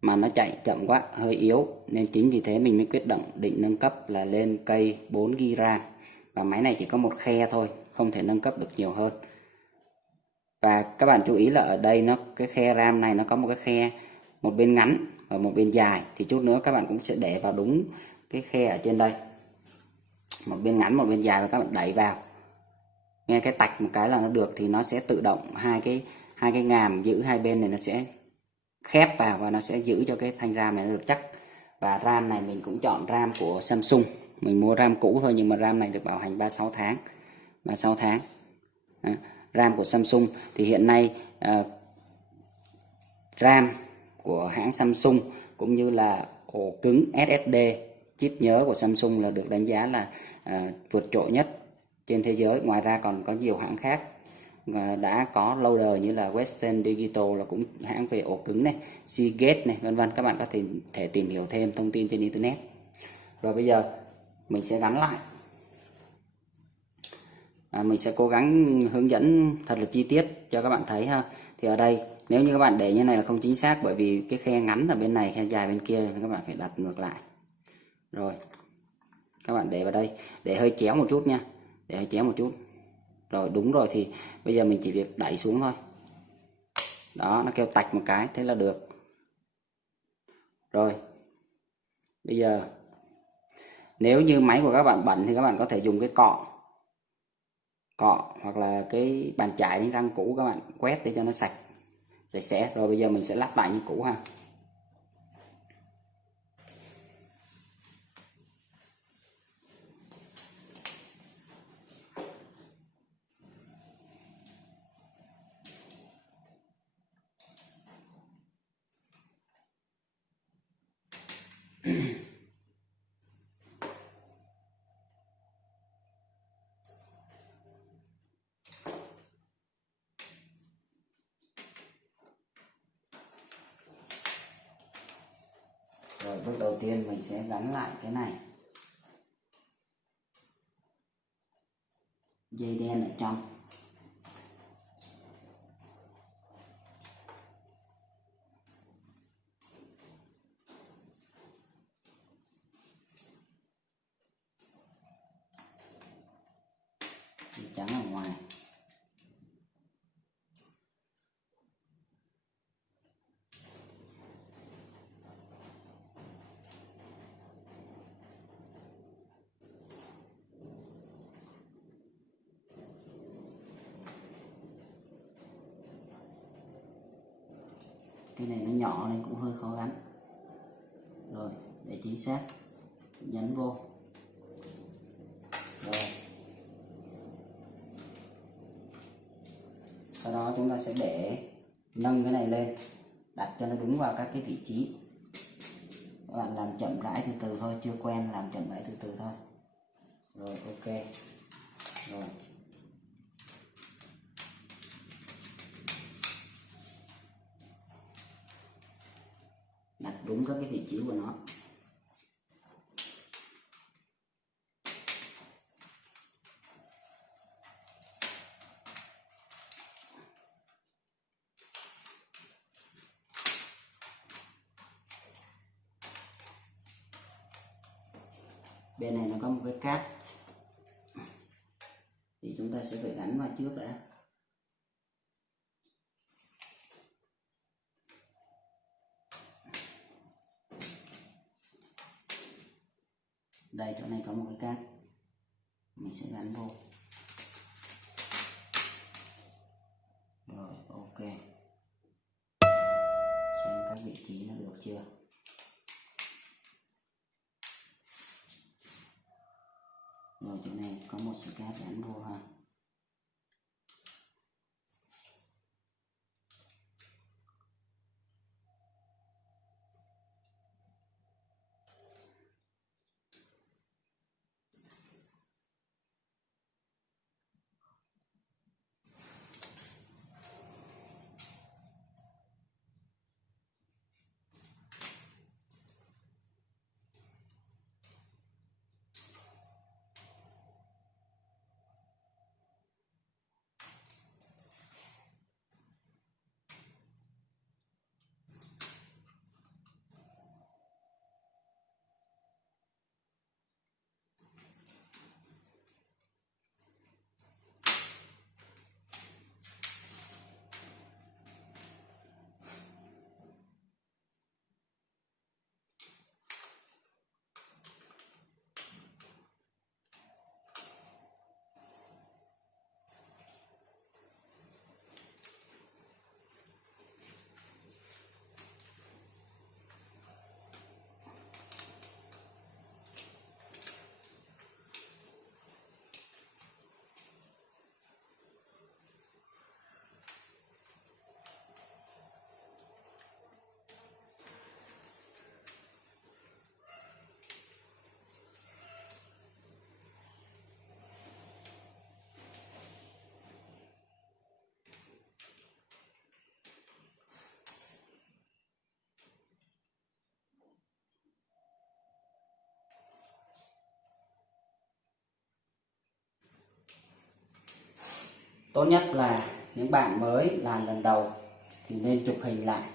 mà nó chạy chậm quá, hơi yếu, nên chính vì thế mình mới quyết định nâng cấp là lên cây 4 GB RAM. Và máy này chỉ có một khe thôi, không thể nâng cấp được nhiều hơn. Và các bạn chú ý là ở đây cái khe RAM này nó có một cái khe, một bên ngắn và một bên dài. Thì chút nữa các bạn cũng sẽ để vào đúng cái khe ở trên đây, một bên ngắn một bên dài, và các bạn đẩy vào, nghe cái tạch một cái là nó được. Thì nó sẽ tự động hai cái ngàm giữ hai bên này nó sẽ khép vào, và nó sẽ giữ cho cái thanh RAM này nó được chắc. Và RAM này mình cũng chọn RAM của Samsung. Mình mua RAM cũ thôi, nhưng mà RAM này được bảo hành 36 tháng. Đó. RAM của Samsung thì hiện nay RAM của hãng Samsung cũng như là ổ cứng SSD, chip nhớ của Samsung là được đánh giá là vượt trội nhất trên thế giới. Ngoài ra còn có nhiều hãng khác đã có lâu đời như là Western Digital, là cũng hãng về ổ cứng này, Seagate này, vân vân. Các bạn có thể tìm hiểu thêm thông tin trên internet. Rồi bây giờ mình sẽ gắn lại. Mình sẽ cố gắng hướng dẫn thật là chi tiết cho các bạn thấy ha. Thì ở đây nếu như các bạn để như này là không chính xác, bởi vì cái khe ngắn ở bên này, khe dài bên kia, các bạn phải đặt ngược lại. Rồi các bạn để vào đây, để hơi chéo một chút nha, để hơi chéo một chút. Rồi đúng rồi, thì bây giờ mình chỉ việc đẩy xuống thôi. Đó, nó kêu tạch một cái, thế là được. Rồi bây giờ nếu như máy của các bạn bẩn thì các bạn có thể dùng cái cọ hoặc là cái bàn chải đánh răng cũ, các bạn quét để cho nó sạch sẽ. Rồi bây giờ mình sẽ lắp lại như cũ ha. Rồi bước đầu tiên mình sẽ gắn lại cái này, dây đen ở trong. Cái này nó nhỏ nên cũng hơi khó gắn. Rồi, để chính xác nhấn vô. Rồi. Sau đó chúng ta sẽ để nâng cái này lên, đặt cho nó đúng vào các cái vị trí. Các bạn làm chậm rãi từ từ thôi, chưa quen làm chậm rãi từ từ thôi. Rồi, ok. Rồi. Đặt đúng các cái vị trí của nó. Bên này nó có một cái cáp thì chúng ta sẽ phải gắn vào trước đã. Đây, chỗ này có một cái cáp, mình sẽ gắn vô. Rồi, ok. Xem các vị trí nó được chưa. Rồi, chỗ này có một sợi cáp gắn vô ha. Tốt nhất là những bạn mới làm lần đầu thì nên chụp hình lại.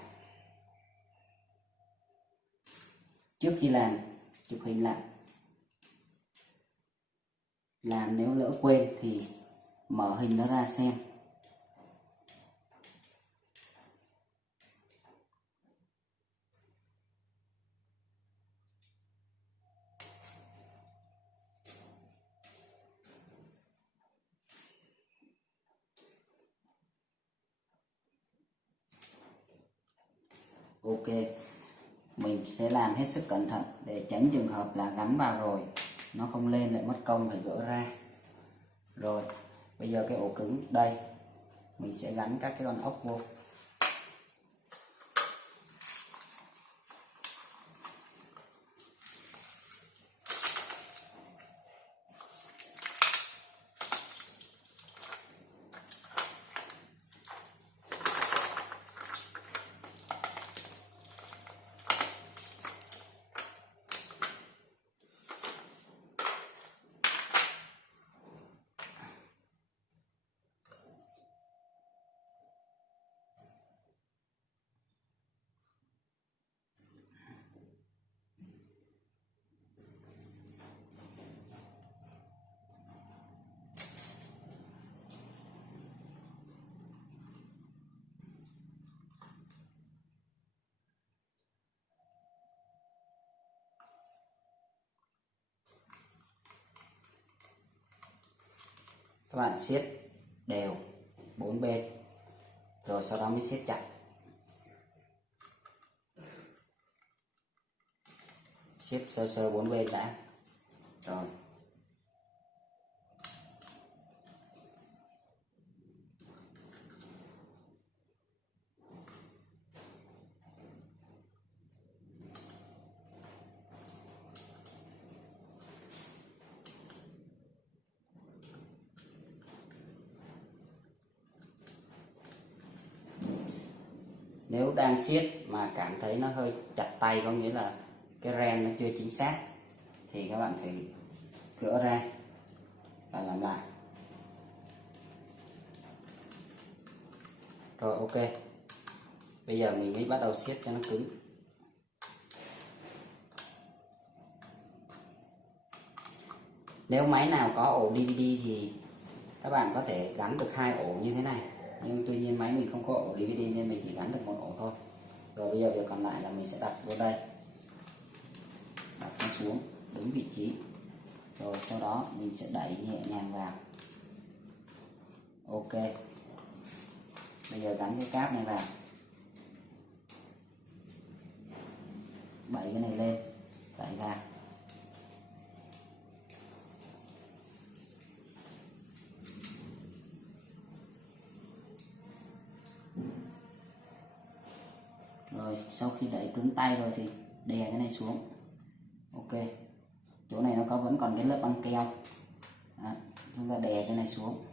Trước khi làm, chụp hình lại. Làm nếu lỡ quên thì mở hình nó ra xem. Ok, mình sẽ làm hết sức cẩn thận để tránh trường hợp là gắn vào rồi nó không lên lại mất công phải gỡ ra. Rồi, bây giờ cái ổ cứng đây, mình sẽ gắn các cái con ốc vô. Các bạn siết đều 4 bên rồi sau đó mới siết chặt. siết sơ sơ bốn bên đã. Rồi nếu đang siết mà cảm thấy nó hơi chặt tay, có nghĩa là cái ren nó chưa chính xác, thì các bạn phải gỡ ra và làm lại. Rồi ok, bây giờ mình mới bắt đầu siết cho nó cứng. Nếu máy nào có ổ DVD thì các bạn có thể gắn được 2 ổ như thế này, nhưng tuy nhiên máy mình không có ổ DVD nên mình chỉ gắn được 1 ổ thôi. Rồi bây giờ việc còn lại là mình sẽ đặt vô đây, đặt nó xuống đúng vị trí, rồi sau đó mình sẽ đẩy nhẹ nhàng vào. Ok, bây giờ gắn cái cáp này vào, đẩy cái này lên, đẩy vào. Rồi sau khi đẩy cứng tay rồi thì đè cái này xuống. Ok, chỗ này nó vẫn còn cái lớp băng keo. Đó, chúng ta đè cái này xuống.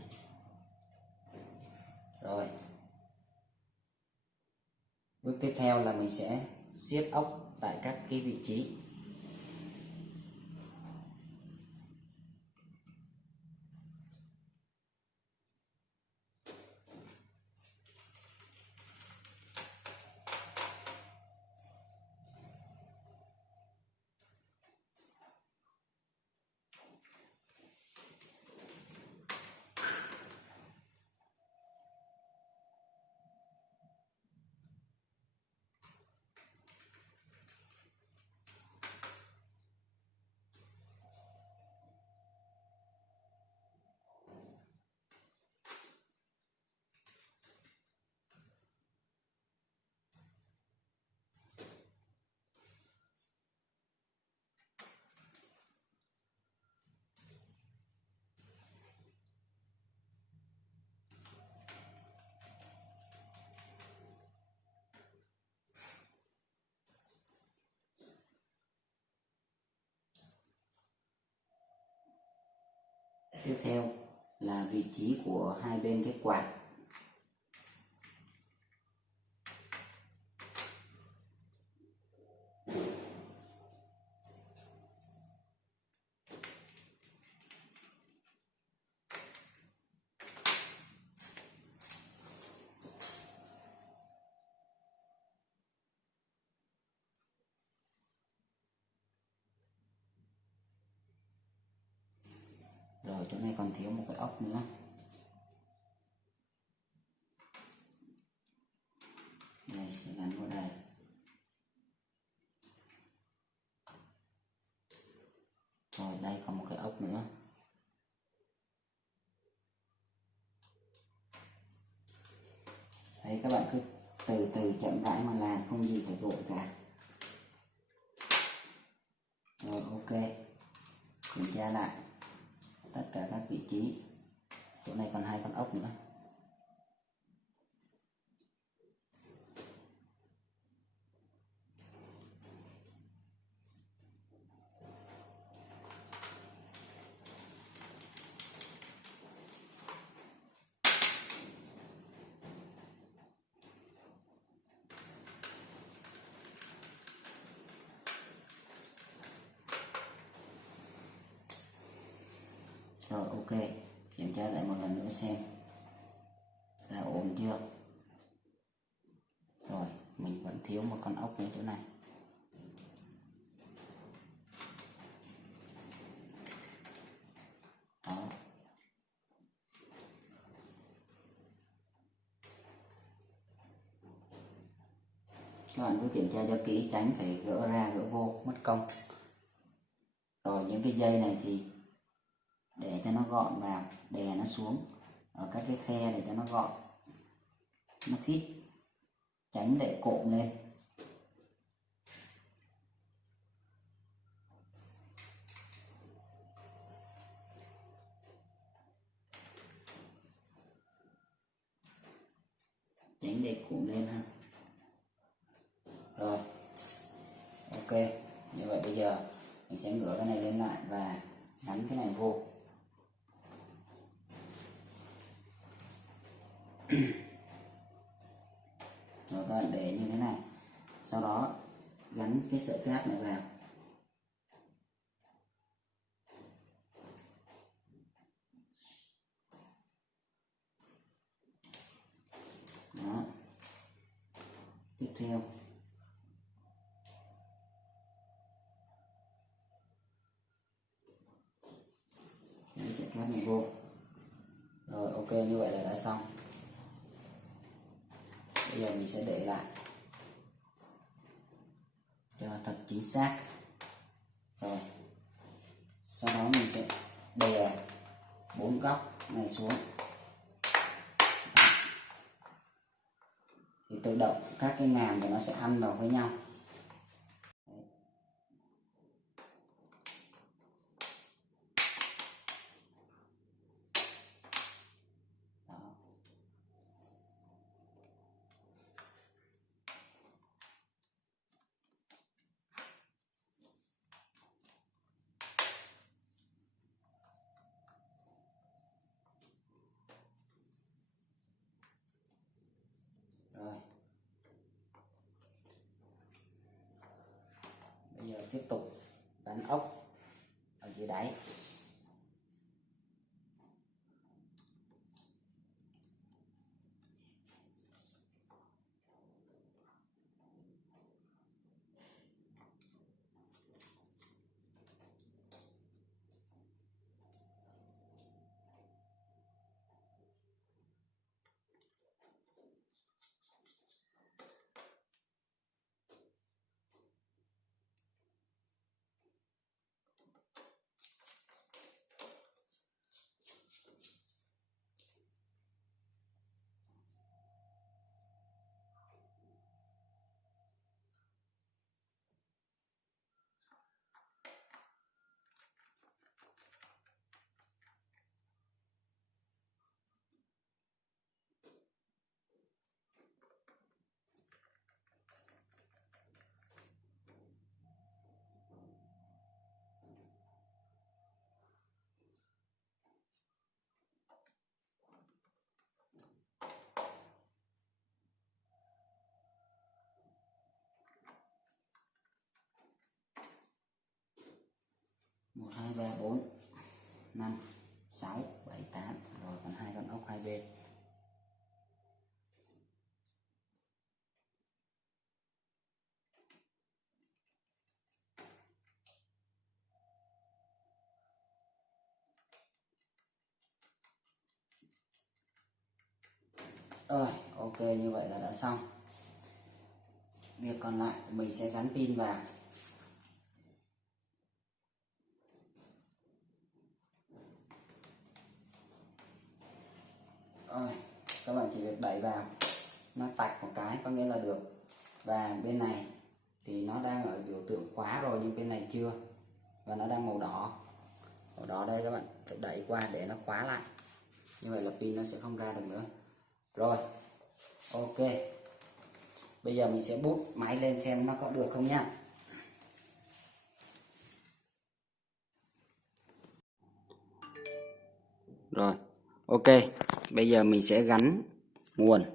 Rồi bước tiếp theo là mình sẽ siết ốc tại các cái vị trí. Tiếp theo là vị trí của hai bên cái quạt. Rồi chỗ này còn thiếu một cái ốc nữa. Đây sẽ gắn vào đây. Rồi đây còn một cái ốc nữa. Đấy, các bạn cứ từ từ chậm rãi mà làm, không gì phải vội cả. Rồi ok, kiểm tra lại tất cả các vị trí. Chỗ này còn 2 con ốc nữa. Rồi ok, kiểm tra lại một lần nữa xem là ổn chưa. Rồi mình vẫn thiếu một con ốc ở chỗ này. Đó. Các bạn cứ kiểm tra cho kỹ, tránh phải gỡ ra gỡ vô mất công. Rồi những cái dây này thì để cho nó gọn vào, đè nó xuống ở các cái khe để cho nó gọn, nó khít, tránh để cộm lên. tránh để cuộn lên ha. Rồi ok, như vậy bây giờ mình sẽ ngửa cái này lên lại và gắn cái này vô. Rồi các bạn để như thế này, sau đó gắn cái sợi cáp này vào. Đó. Tiếp theo gắn sợi cáp này vô. Rồi ok, như vậy là đã xong. Bây giờ mình sẽ để lại cho thật chính xác. Rồi sau đó mình sẽ đè 4 góc này xuống. Thì tự động các cái ngàm của nó sẽ ăn vào với nhau. Đó. Rồi bây giờ tiếp tục gắn ốc ở dưới đáy. Một hai ba bốn năm sáu bảy tám, rồi còn hai con ốc hai bên. Rồi ok, như vậy là đã xong. Việc còn lại mình sẽ gắn pin vào. Rồi các bạn chỉ việc đẩy vào, nó tạch một cái có nghĩa là được. Và bên này thì nó đang ở biểu tượng khóa rồi nhưng bên này chưa, và nó đang màu đỏ. Màu đỏ đây các bạn đẩy qua để nó khóa lại, như vậy là pin nó sẽ không ra được nữa. Rồi ok, bây giờ mình sẽ bút máy lên xem nó có được không nhá. Rồi ok, bây giờ mình sẽ gắn nguồn.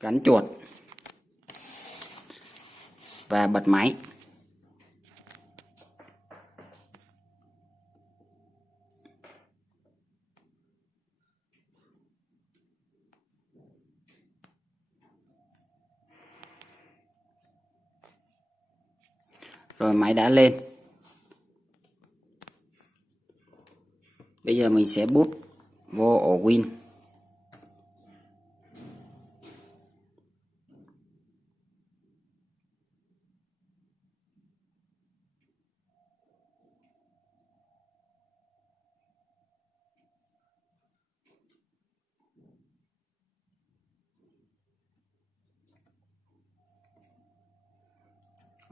Gắn chuột và bật máy. Rồi máy đã lên. Bây giờ mình sẽ bút vô ổ Win.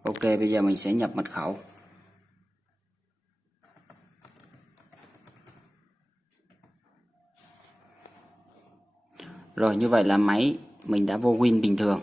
Ok, bây giờ mình sẽ nhập mật khẩu. Rồi như vậy là máy mình đã vô win bình thường.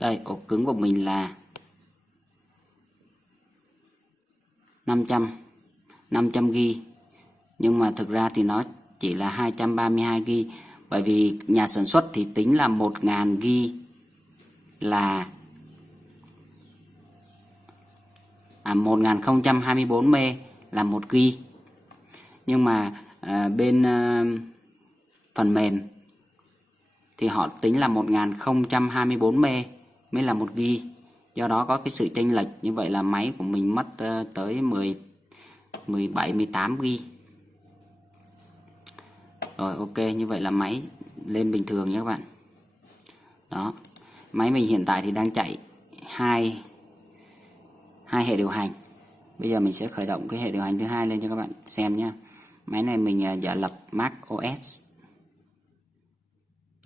Đây, ổ cứng của mình là 500 GB, nhưng mà thực ra thì nó chỉ là 232 GB, bởi vì nhà sản xuất thì tính là 1000 GB là 1024 MB là 1 GB, nhưng mà bên phần mềm thì họ tính là 1024 MB mới là 1 GB. Do đó có cái sự chênh lệch, như vậy là máy của mình mất tới 17 18 GB. Rồi ok, như vậy là máy lên bình thường nhé các bạn. Đó. Máy mình hiện tại thì đang chạy hai hệ điều hành. Bây giờ mình sẽ khởi động cái hệ điều hành thứ hai lên cho các bạn xem nhé. Máy này mình giả lập Mac OS.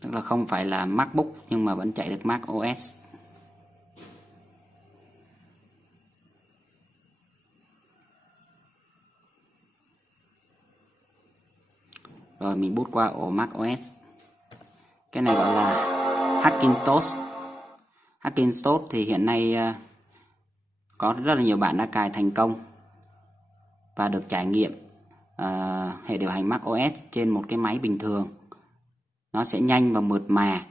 Tức là không phải là MacBook nhưng mà vẫn chạy được Mac OS. Rồi mình boot qua ổ Mac OS. Cái này gọi là Hackintosh. Hackintosh thì hiện nay có rất là nhiều bạn đã cài thành công và được trải nghiệm hệ điều hành Mac OS trên một cái máy bình thường. Nó sẽ nhanh và mượt mà,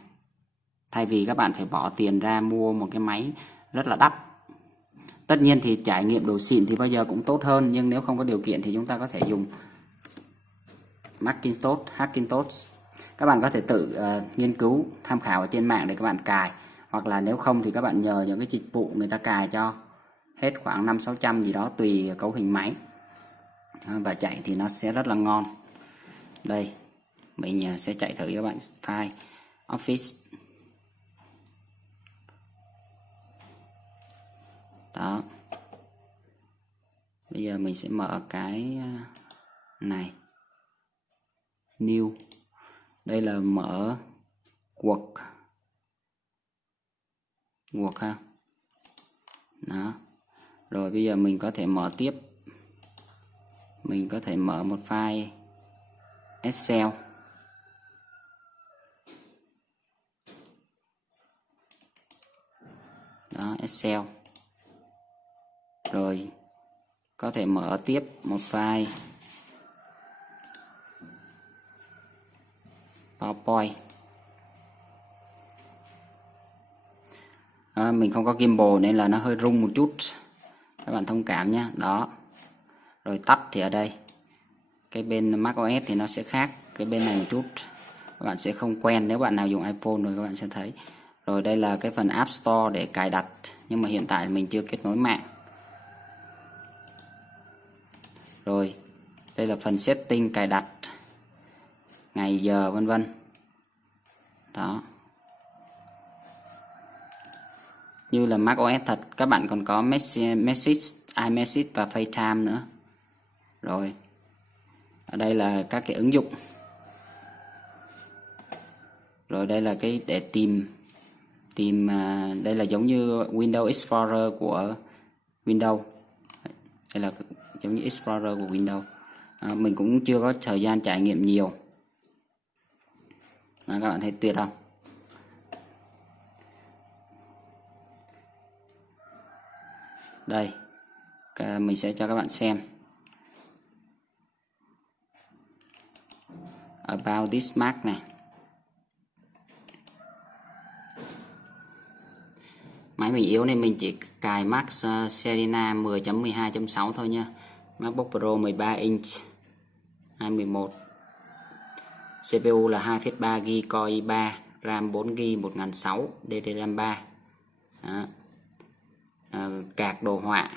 thay vì các bạn phải bỏ tiền ra mua một cái máy rất là đắt. Tất nhiên thì trải nghiệm đồ xịn thì bao giờ cũng tốt hơn, nhưng nếu không có điều kiện thì chúng ta có thể dùng Hackintosh. Các bạn có thể tự nghiên cứu, tham khảo ở trên mạng để các bạn cài, hoặc là nếu không thì các bạn nhờ những cái dịch vụ người ta cài cho, hết khoảng 500-600 gì đó tùy cấu hình máy, và chạy thì nó sẽ rất là ngon. Đây, mình sẽ chạy thử cho các bạn file Office. Đó. Bây giờ mình sẽ mở cái này, New. Đây là mở Word ha. Đó. Rồi bây giờ mình có thể mở tiếp. Mình có thể mở một file Excel. Đó, Excel. Rồi có thể mở tiếp một file PowerPoint. Mình không có gimbal nên là nó hơi rung một chút, các bạn thông cảm nhé. Đó. Rồi tắt thì ở đây, cái bên macOS thì nó sẽ khác cái bên này một chút, các bạn sẽ không quen. Nếu bạn nào dùng iPhone rồi các bạn sẽ thấy. Rồi đây là cái phần App Store để cài đặt, nhưng mà hiện tại mình chưa kết nối mạng. Rồi đây là phần setting cài đặt, ngày giờ vân vân. Đó. Như là macOS thật, các bạn còn có message, iMessage và FaceTime nữa. Rồi ở đây là các cái ứng dụng. Rồi đây là cái để tìm đây là giống như Windows Explorer của Windows. Đây là giống như Explorer của Windows. Mình cũng chưa có thời gian trải nghiệm nhiều. Các bạn thấy tuyệt không? Đây, mình sẽ cho các bạn xem. About this Mac này. Máy mình yếu nên mình chỉ cài Mac Serena 10.12.6 thôi nha. MacBook Pro 13 inch 2011. CPU là 2,3 GB Core i3, RAM 4 GB 1006, DDR33. Card đồ họa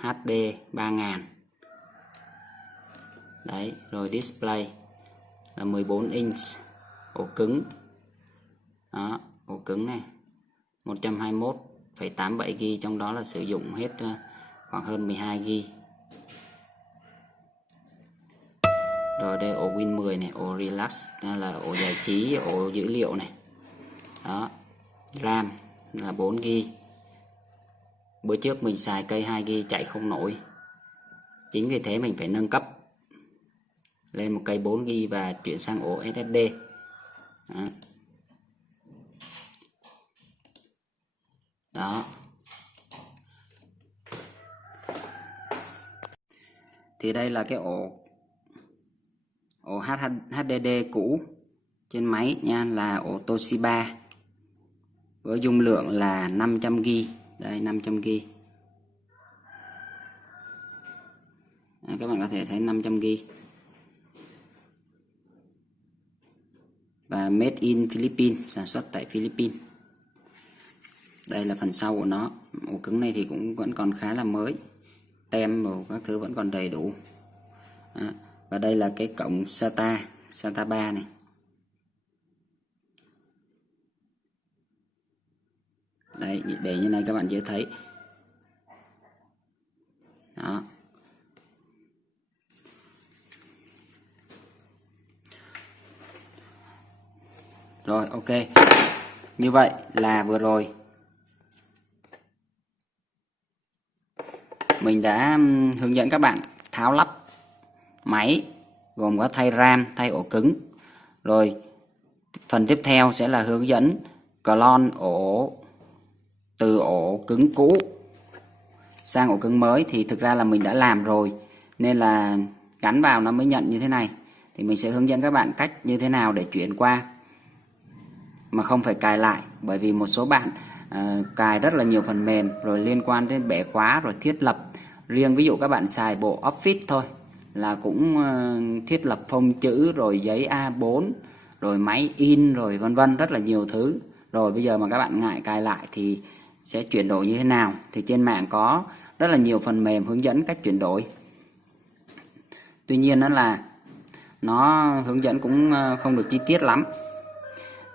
HD 3000. Đấy, rồi display là 14 inch, ổ cứng. Đó, ổ cứng này 121,87 GB, trong đó là sử dụng hết khoảng hơn 12 GB. Rồi đây ổ Win 10 này, ổ Relax là ổ giải trí, ổ dữ liệu này. Đó, RAM là 4 GB. Bữa trước mình xài cây 2 GB chạy không nổi. Chính vì thế mình phải nâng cấp lên một cây 4 GB và chuyển sang ổ SSD. Đó. Đó. Thì đây là cái ổ HDD cũ trên máy nha, là ổ Toshiba với dung lượng là 500 GB. Đây 500 GB. Các bạn có thể thấy 500 GB. Và made in Philippines, sản xuất tại Philippines. Đây là phần sau của nó. Ổ cứng này thì cũng vẫn còn khá là mới, tem và các thứ vẫn còn đầy đủ. Đó. Và đây là cái cổng SATA 3 này. Đấy, để như này các bạn dễ thấy. Đó. Rồi, ok. Như vậy là vừa rồi mình đã hướng dẫn các bạn tháo lắp máy, gồm có thay RAM, thay ổ cứng. Rồi phần tiếp theo sẽ là hướng dẫn clone ổ từ ổ cứng cũ sang ổ cứng mới. Thì thực ra là mình đã làm rồi nên là gắn vào nó mới nhận như thế này. Thì mình sẽ hướng dẫn các bạn cách như thế nào để chuyển qua mà không phải cài lại. Bởi vì một số bạn cài rất là nhiều phần mềm rồi liên quan đến bẻ khóa rồi thiết lập. Riêng ví dụ các bạn xài bộ Office thôi là cũng thiết lập phông chữ rồi giấy A4 rồi máy in rồi vân vân, rất là nhiều thứ. Rồi bây giờ mà các bạn ngại cài lại thì sẽ chuyển đổi như thế nào? Thì trên mạng có rất là nhiều phần mềm hướng dẫn cách chuyển đổi. Tuy nhiên đó là nó hướng dẫn cũng không được chi tiết lắm.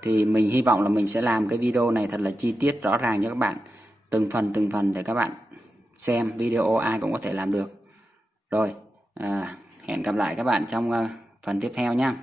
Thì mình hy vọng là mình sẽ làm cái video này thật là chi tiết rõ ràng cho các bạn, từng phần để các bạn xem. Video ai cũng có thể làm được. Rồi, hẹn gặp lại các bạn trong phần tiếp theo nhé.